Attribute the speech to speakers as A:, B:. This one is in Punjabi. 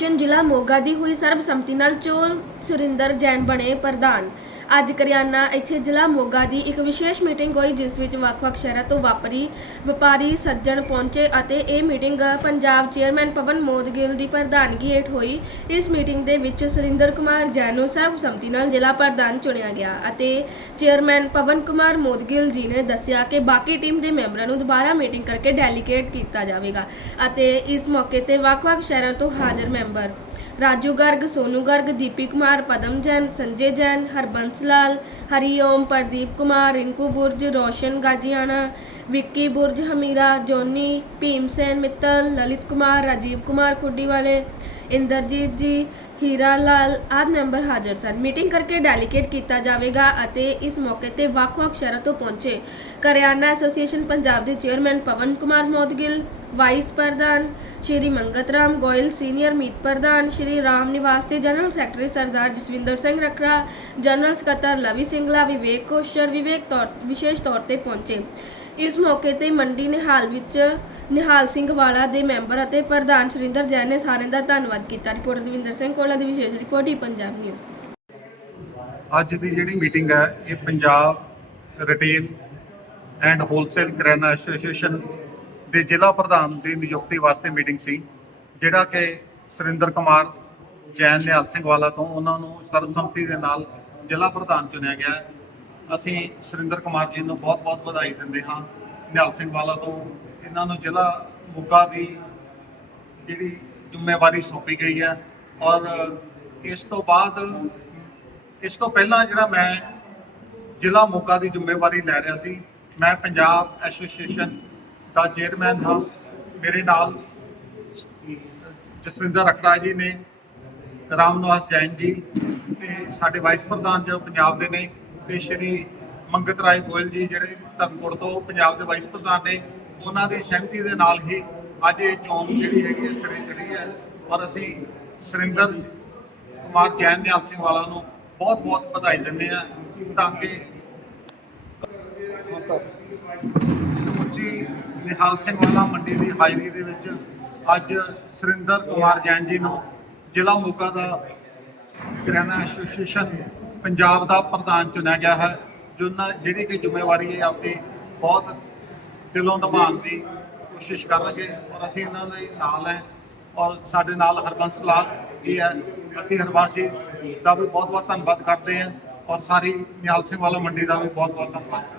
A: ਕਮਿਸ਼ਨ ਜ਼ਿਲ੍ਹਾ ਮੋਗਾ ਦੀ ਹੋਈ ਸਰਬਸੰਮਤੀ ਨਾਲ ਚੋਣ ਸੁਰਿੰਦਰ ਜੈਨ ਬਣੇ ਪ੍ਰਧਾਨ। ਅੱਜ ਕਰਿਆਨਾ ਇੱਥੇ ਜ਼ਿਲ੍ਹਾ ਮੋਗਾ ਦੀ ਇੱਕ ਵਿਸ਼ੇਸ਼ ਮੀਟਿੰਗ ਹੋਈ, ਜਿਸ ਵਿੱਚ ਵੱਖ-ਵੱਖ ਸ਼ਹਿਰਾਂ ਤੋਂ ਵਾਪਰੀ ਵਪਾਰੀ ਸੱਜਣ ਪਹੁੰਚੇ ਅਤੇ ਇਹ ਮੀਟਿੰਗ ਪੰਜਾਬ ਚੇਅਰਮੈਨ ਪਵਨ ਮੋਦਗਿਲ ਦੀ ਪ੍ਰਧਾਨਗੀ ਹੇਠ ਹੋਈ। ਇਸ ਮੀਟਿੰਗ ਦੇ ਵਿੱਚ ਸੁਰਿੰਦਰ ਕੁਮਾਰ ਜੈਨ ਨੂੰ ਸਰਬਸੰਮਤੀ ਨਾਲ ਜ਼ਿਲ੍ਹਾ ਪ੍ਰਧਾਨ ਚੁਣਿਆ ਗਿਆ ਅਤੇ ਚੇਅਰਮੈਨ ਪਵਨ ਕੁਮਾਰ ਮੋਦਗਿਲ ਜੀ ਨੇ ਦੱਸਿਆ ਕਿ ਬਾਕੀ ਟੀਮ ਦੇ ਮੈਂਬਰਾਂ ਨੂੰ ਦੁਬਾਰਾ ਮੀਟਿੰਗ ਕਰਕੇ ਡੈਲੀਗੇਟ ਕੀਤਾ ਜਾਵੇਗਾ ਅਤੇ ਇਸ ਮੌਕੇ ਤੇ ਵੱਖ-ਵੱਖ ਸ਼ਹਿਰਾਂ ਤੋਂ ਹਾਜ਼ਰ ਮੈਂਬਰ ਰਾਜੂ ਗਰਗ, ਸੋਨੂ ਗਰਗ, ਦੀਪੀ ਕੁਮਾਰ, ਪਦਮ ਜੈਨ, ਸੰਜੇ ਜੈਨ, ਹਰਬੰਸ ਲਾਲ ਹਰੀਓਮ ਪ੍ਰਦੀਪ ਕੁਮਾਰ, ਰਿੰਕੂ ਬੁਰਜ, ਰੋਸ਼ਨ ਗਾਜੀਆਣਾ, ਵਿੱਕੀ ਬੁਰਜ, ਹਮੀਰਾ, ਜੋਨੀ, ਭੀਮ ਸੈਨ ਮਿੱਤਲ, ਲਲਿਤ ਕੁਮਾਰ, ਰਾਜੀਵ ਕੁਮਾਰ ਖੁੱਡੀ ਵਾਲੇ ਇੰਦਰਜੀਤ ਜੀ, ਹੀਰਾ ਲਾਲ ਆਦਿ ਮੈਂਬਰ ਹਾਜ਼ਰ ਸਨ। ਮੀਟਿੰਗ ਕਰਕੇ ਡੈਲੀਗੇਟ ਕੀਤਾ ਜਾਵੇਗਾ ਅਤੇ ਇਸ ਮੌਕੇ ਤੇ ਵੱਖ-ਵੱਖ ਸ਼ਹਿਰਾਂ ਤੋਂ ਪਹੁੰਚੇ ਕਰਿਆਨਾ ਐਸੋਸੀਏਸ਼ਨ ਪੰਜਾਬ ਦੇ ਚੇਅਰਮੈਨ ਪਵਨ ਕੁਮਾਰ ਮੋਦਗਿਲ, ਵਾਈਸ ਪ੍ਰਧਾਨ ਸ਼੍ਰੀ ਮੰਗਤ ਰਾਮ ਗੋਇਲ, ਸੀਨੀਅਰ ਮੀਤ ਪ੍ਰਧਾਨ ਸ਼੍ਰੀ ਰਾਮ ਨਿਵਾਸ ਤੇ general secretary Sardar Jaswinder Singh Rakhra, general ਸਕੱਤਰ ਲਵੀ ਸਿੰਘਲਾ ਵਿਵੇਕ ਕੋਸ਼ਰ, ਵਿਵੇਕ ਤੌਰ ਵਿਸ਼ੇਸ਼ ਤੌਰ ਤੇ ਪਹੁੰਚੇ। ਇਸ ਮੌਕੇ ਤੇ ਮੰਡੀ ਨਿਹਾਲ ਵਿੱਚ ਨਿਹਾਲ ਸਿੰਘ ਵਾਲਾ ਦੇ ਮੈਂਬਰ ਅਤੇ ਪ੍ਰਧਾਨ ਸੁਰਿੰਦਰ ਜੈਨ ਨੇ ਸਾਰਿਆਂ ਦਾ ਧੰਨਵਾਦ ਕੀਤਾ। ਰਿਪੋਰਟਰ ਦਵਿੰਦਰ ਸਿੰਘ ਕੋਲਾ ਦੀ ਵਿਸ਼ੇਸ਼ ਰਿਪੋਰਟ ਹੀ ਪੰਜਾਬ ਨਿਊਜ਼।
B: ਅੱਜ ਦੀ ਜਿਹੜੀ ਮੀਟਿੰਗ ਹੈ, ਇਹ Punjab retail and wholesale Kiryana association ਦੇ ਜ਼ਿਲ੍ਹਾ ਪ੍ਰਧਾਨ ਦੀ ਨਿਯੁਕਤੀ ਵਾਸਤੇ ਮੀਟਿੰਗ ਸੀ, ਜਿਹੜਾ ਕਿ ਸੁਰਿੰਦਰ ਕੁਮਾਰ ਜੈਨ, ਨਿਹਾਲ ਸਿੰਘ ਵਾਲਾ ਤੋਂ ਉਹਨਾਂ ਨੂੰ ਸਰਬਸੰਮਤੀ ਦੇ ਨਾਲ ਜ਼ਿਲ੍ਹਾ ਪ੍ਰਧਾਨ ਚੁਣਿਆ ਗਿਆ ਅਸੀਂ ਸੁਰਿੰਦਰ ਕੁਮਾਰ ਜੀ ਨੂੰ ਬਹੁਤ-ਬਹੁਤ ਵਧਾਈ ਦਿੰਦੇ ਹਾਂ। ਨਿਹਾਲ ਸਿੰਘ ਵਾਲਾ ਤੋਂ ਇਹਨਾਂ ਨੂੰ ਜ਼ਿਲ੍ਹਾ ਮੋਗਾ ਦੀ ਜਿਹੜੀ ਜ਼ਿੰਮੇਵਾਰੀ ਸੌਂਪੀ ਗਈ ਹੈ ਔਰ ਇਸ ਤੋਂ ਬਾਅਦ, ਇਸ ਤੋਂ ਪਹਿਲਾਂ ਜਿਹੜਾ ਮੈਂ ਜ਼ਿਲ੍ਹਾ ਮੋਗਾ ਦੀ ਜ਼ਿੰਮੇਵਾਰੀ ਲੈ ਰਿਹਾ ਸੀ, ਮੈਂ ਪੰਜਾਬ ਐਸੋਸੀਏਸ਼ਨ ਦਾ ਚੇਅਰਮੈਨ ਹਾਂ। ਮੇਰੇ ਨਾਲ ਜਸਵਿੰਦਰ ਰਖੜਾ ਜੀ ਨੇ, ਰਾਮਨਵਾਸ ਜੈਨ ਜੀ ਤੇ ਸਾਡੇ ਵਾਈਸ ਪ੍ਰਧਾਨ ਜੋ ਪੰਜਾਬ ਦੇ ਨੇ ਤੇ ਸ਼੍ਰੀ ਮੰਗਤ ਰਾਏ ਗੋਇਲ ਜੀ ਜਿਹੜੇ ਧਰਮਪੁਰ ਤੋਂ ਪੰਜਾਬ ਦੇ ਵਾਈਸ ਪ੍ਰਧਾਨ ਨੇ, ਉਹਨਾਂ ਦੀ ਸਹਿਮਤੀ ਦੇ ਨਾਲ ਹੀ ਅੱਜ ਇਹ ਚੋਣ ਜਿਹੜੀ ਹੈਗੀ ਹੈ ਸਿਰੇ ਚੜੀ ਹੈ ਔਰ ਅਸੀਂ ਸੁਰਿੰਦਰ ਕੁਮਾਰ ਜੈਨ ਨਿਹਾਲ ਸਿੰਘ ਵਾਲਾ ਨੂੰ ਬਹੁਤ ਬਹੁਤ ਵਧਾਈ ਦਿੰਦੇ ਆ ਤਾਂ ਕਿ ਸਮੁੱਚੀ ਨਿਹਾਲ ਸਿੰਘ ਵਾਲਾ ਮੰਡੀ ਦੀ ਹਾਜ਼ਰੀ ਦੇ ਵਿੱਚ ਅੱਜ ਸੁਰਿੰਦਰ ਕੁਮਾਰ ਜੈਨ ਜੀ ਨੂੰ ਜ਼ਿਲ੍ਹਾ ਮੋਗਾ ਦਾ ਕਰਿਆਨਾ ਐਸੋਸੀਏਸ਼ਨ ਪੰਜਾਬ ਦਾ ਪ੍ਰਧਾਨ ਚੁਣਿਆ ਗਿਆ ਹੈ ਜਿਹਨਾਂ ਜਿਹੜੀ ਕਿ ਜ਼ਿੰਮੇਵਾਰੀ ਹੈ ਆਪਣੀ ਬਹੁਤ ਦਿਲੋਂ ਨਿਭਾਉਣ ਦੀ ਕੋਸ਼ਿਸ਼ ਕਰਨਗੇ ਔਰ ਅਸੀਂ ਇਹਨਾਂ ਦੇ ਨਾਲ ਹੈ ਔਰ ਸਾਡੇ ਨਾਲ ਹਰਬੰਸ ਲਾਲ ਜੀ ਹੈ। ਅਸੀਂ ਹਰਬੰਸ ਜੀ ਦਾ ਵੀ ਬਹੁਤ ਬਹੁਤ ਧੰਨਵਾਦ ਕਰਦੇ ਹਾਂ ਔਰ ਸਾਰੀ ਨਿਹਾਲ ਸਿੰਘ ਵਾਲਾ ਮੰਡੀ ਦਾ ਵੀ ਬਹੁਤ ਬਹੁਤ ਧੰਨਵਾਦ।